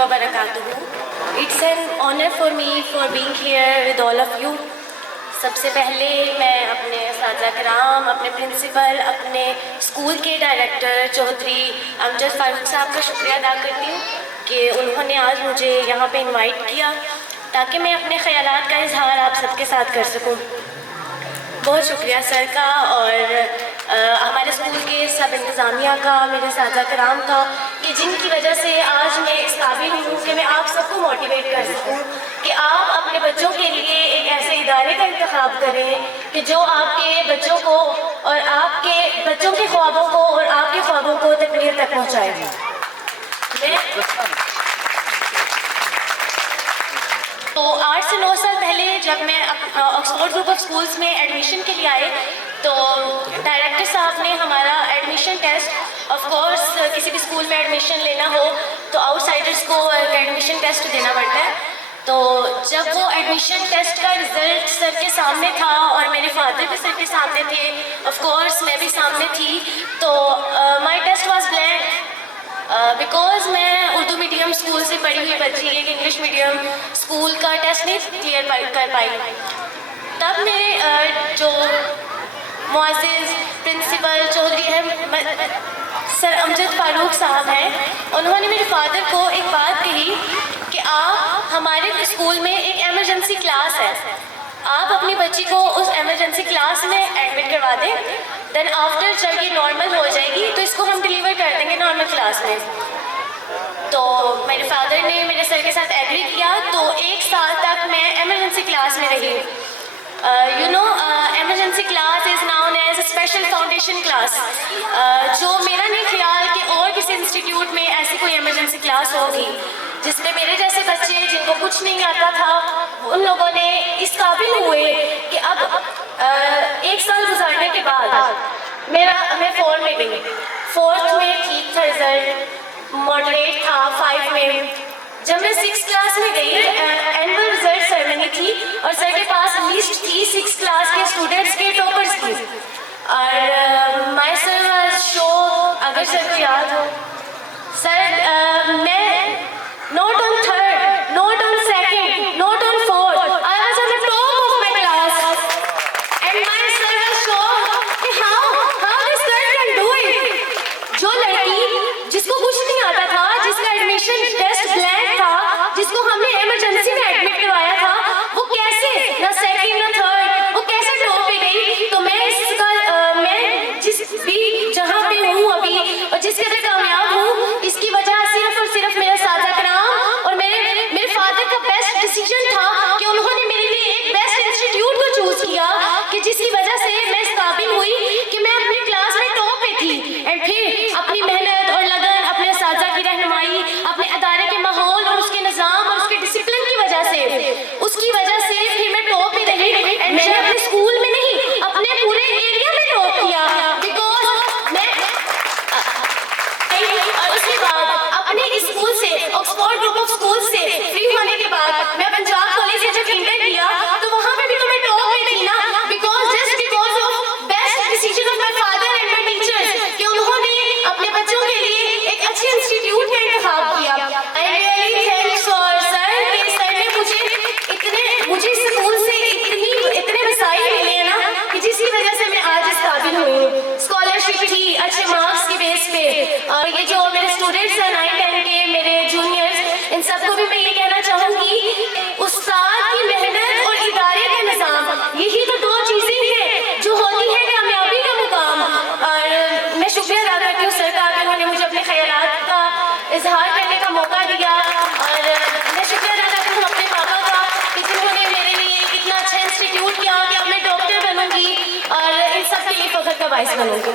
wa barakatuhu. It's an honor for me for being here with all of you. सबसे पहले मैं अपने साथी कराम, अपने प्रिंसिपल, अपने स्कूल के डायरेक्टर चौधरी अमजद फारूक साहब का शुक्रिया अदा करती हूँ कि उन्होंने आज मुझे यहाँ पे इनवाइट किया ताकि मैं अपने ख़यालात का इजहार आप सबके साथ कर सकूँ। बहुत शुक्रिया सर का और हमारे स्कूल के सब इंतज़ामिया का, मेरे साथी कराम का, कि जिनकी वजह से आज मैं इस काबिल हूँ कि मैं आप सबको मोटिवेट कर सकूँ कि आप अपने बच्चों के लिए एक ऐसे इदारे का इंतखाब करें कि जो आपके बच्चों को और आपके बच्चों के ख्वाबों को और आपके ख्वाबों को तकमील तक पहुँचाए। तो 8 से 9 साल पहले जब मैं ऑक्सफोर्ड ग्रुप ऑफ स्कूल्स में एडमिशन के लिए आए तो डायरेक्टर साहब ने हमारा एडमिशन टेस्ट, ऑफ कोर्स किसी भी स्कूल में एडमिशन लेना हो तो आउटसाइडर्स को एडमिशन टेस्ट देना पड़ता है। तो जब वो एडमिशन टेस्ट का रिजल्ट सर के सामने था और मेरे फादर भी सर के सामने थे, ऑफ कोर्स मैं भी सामने थी, तो my test was blank because मैं उर्दू मीडियम स्कूल से पढ़ी हुई बच्ची एक इंग्लिश मीडियम स्कूल का टेस्ट नहीं क्लियर कर पाई। तब मेरे जो मुअज़्ज़िज़ प्रिंसिपल चौधरी सर अमजद फारूक साहब हैं, उन्होंने मेरे फादर को एक बात कही कि आप हमारे स्कूल में एक एमरजेंसी क्लास है, आप अपनी बच्ची को उस एमरजेंसी क्लास में एडमिट करवा दें, देन आफ्टर जब ये नॉर्मल हो जाएगी तो इसको हम डिलीवर कर देंगे नॉर्मल क्लास में। तो मेरे फादर ने मेरे सर के साथ एग्री किया, तो 1 साल तक मैं एमरजेंसी क्लास में रही। Emergency class is known as a special foundation class. जो मेरा नहीं ख्याल कि और किसी इंस्टीट्यूट में ऐसी कोई एमरजेंसी क्लास होगी जिसमें मेरे जैसे बच्चे जिनको कुछ नहीं आता था, उन लोगों ने इस काबिल हुए कि अब 1 साल गुजारने के बाद मैं 4 में गई, 4th में ठीक था रिजल्ट, मॉडरेट था 5 में। जब मैं 6th क्लास में गई एनुअल रिजल्ट सेरेमनी थी और सर के पास लिस्ट थी 6th क्लास के स्टूडेंट्स के टॉपर्स की, और माय सर वाज शो, अगर सर को याद हो सर, मैं not on 3rd, not on 2nd, not on 4th, I was on the top of my class and my sir was shocked कि how this girl can do it। जो लड़की जिसको कुछ नहीं आता था, जिसका एडमिशन टेस्ट ब्लैंक था, जिसको हमने इमरजेंसी में एडमिट करवाया था, वो कैसे ना 2nd ना 3rd वो कैसे टॉप पे गई। तो मैं जिस भी जहाँ पे हूँ अभी और जिसके अंदर कामयाब हूँ, इसकी वजह सिर्फ और सिर्फ मेरा साझा कराम और मेरे फादर का बेस्ट डिसीजन था कि उन्होंने मेरे लिए एक बेस्ट इंस्टीट्यूट को चूज किया कि जिसकी वजह से मैं इस काबिल हुई कि मैं अपनी क्लास में टॉप पे थी। एंड फिर अपनी मेहनत और लगन, अपने साझा की रहनुमाई, अपने अदारे के माहौल और उसके निज़ाम और उसके डिसिप्लिन की वजह से फिर मैं टॉप पे रही। एंड मैंने अपने स्कूल में नहीं, अपने पूरे एरिया में टॉप किया बिकॉज मैं और उसके बाद अपने स्कूल से, ऑक्सफोर्ड ग्रुप ऑफ स्कूल से फ्री होने के बाद मैं पंजाब कॉलेज से जब इंटर किया तो वहाँ पे भी तो मैं टॉप पे थी ना, because of best decision of my father and my teachers कि उन्होंने अपने बच्चों के लिए एक अच्छे इंस्टीट्यूट का इंतखाब किया। I am really thanks for sir कि सर ने मुझे स्कूल से इतने वसाइल मिले हैं ना कि जिसकी वजह से मैं आज इस काबिल हुई। स्कॉलरशिप थी अच्छे मार्क्स की बेस पे, और ये जो मेरे स्टूडेंट्स हैं 9-10 के, मेरे जूनियर्स, इन सबको भी मैं ये कहना चाहूँगी उस्ताद की मेहनत और इदारे का निज़ाम, यही तो 2 चीज़ें हैं जो होती है कामयाबी का मुकाम। और मैं शुक्रिया अदा करती हूँ सर का कि उन्होंने मुझे अपने ख्यालात का इजहार करने का मौका दिया, और मैं शुक्रिया अदा करती हूँ अपने पापा का कि जिन्होंने मेरे लिए कितना अच्छा इंस्टीट्यूट किया कि अब मैं डॉक्टर बनूंगी और इन सब के लिए फख्र का बाइस बनूंगी।